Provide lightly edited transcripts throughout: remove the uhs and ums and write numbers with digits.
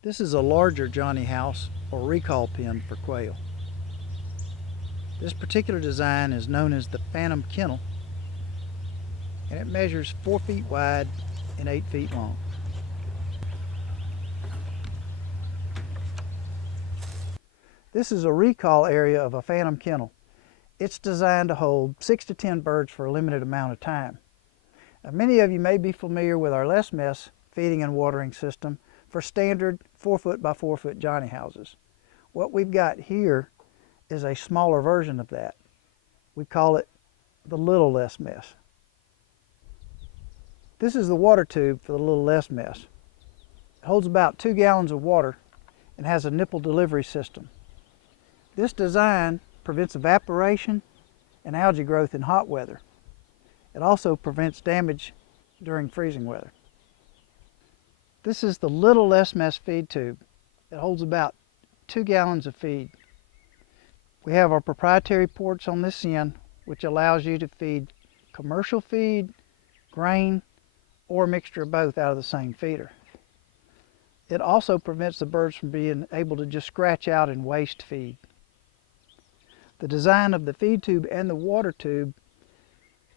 This is a larger Johnny house or recall pen for quail. This particular design is known as the Phantom Kennel, and it measures 4 feet wide and 8 feet long. This is a recall area of a Phantom Kennel. It's designed to hold 6 to 10 birds for a limited amount of time. Now, many of you may be familiar with our less mess feeding and watering system for standard 4 foot by 4 foot Johnny houses. What we've got here is a smaller version of that. We call it the little less mess. This is the water tube for the little less mess. It holds about 2 gallons of water and has a nipple delivery system. This design prevents evaporation and algae growth in hot weather. It also prevents damage during freezing weather. This is the little less mess feed tube. It holds about 2 gallons of feed. We have our proprietary ports on this end, which allows you to feed commercial feed, grain, or a mixture of both out of the same feeder. It also prevents the birds from being able to just scratch out and waste feed. The design of the feed tube and the water tube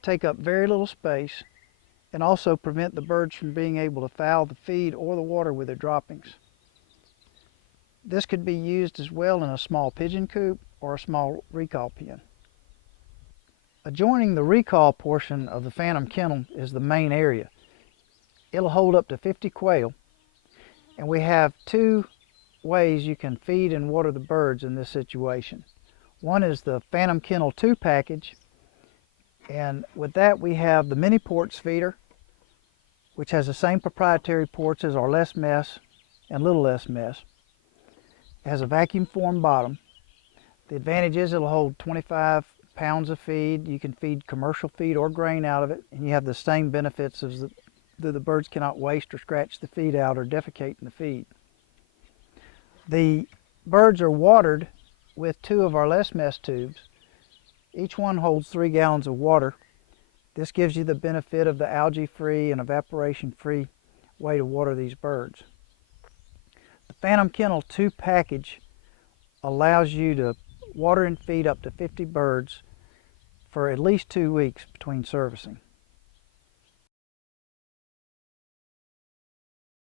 take up very little space and also prevent the birds from being able to foul the feed or the water with their droppings. This could be used as well in a small pigeon coop or a small recall pen. Adjoining the recall portion of the Phantom Kennel is the main area. It'll hold up to 50 quail, and we have 2 ways you can feed and water the birds in this situation. One is the Phantom Kennel 2 package, and with that we have the mini ports feeder, which has the same proprietary ports as our less mess and little less mess. It has a vacuum formed bottom. The advantage is it'll hold 25 pounds of feed. You can feed commercial feed or grain out of it, and you have the same benefits as the birds cannot waste or scratch the feed out or defecate in the feed. The birds are watered with 2 of our less mess tubes. Each one holds 3 gallons of water. This gives you the benefit of the algae-free and evaporation-free way to water these birds. The Phantom Kennel 2 package allows you to water and feed up to 50 birds for at least 2 weeks between servicing.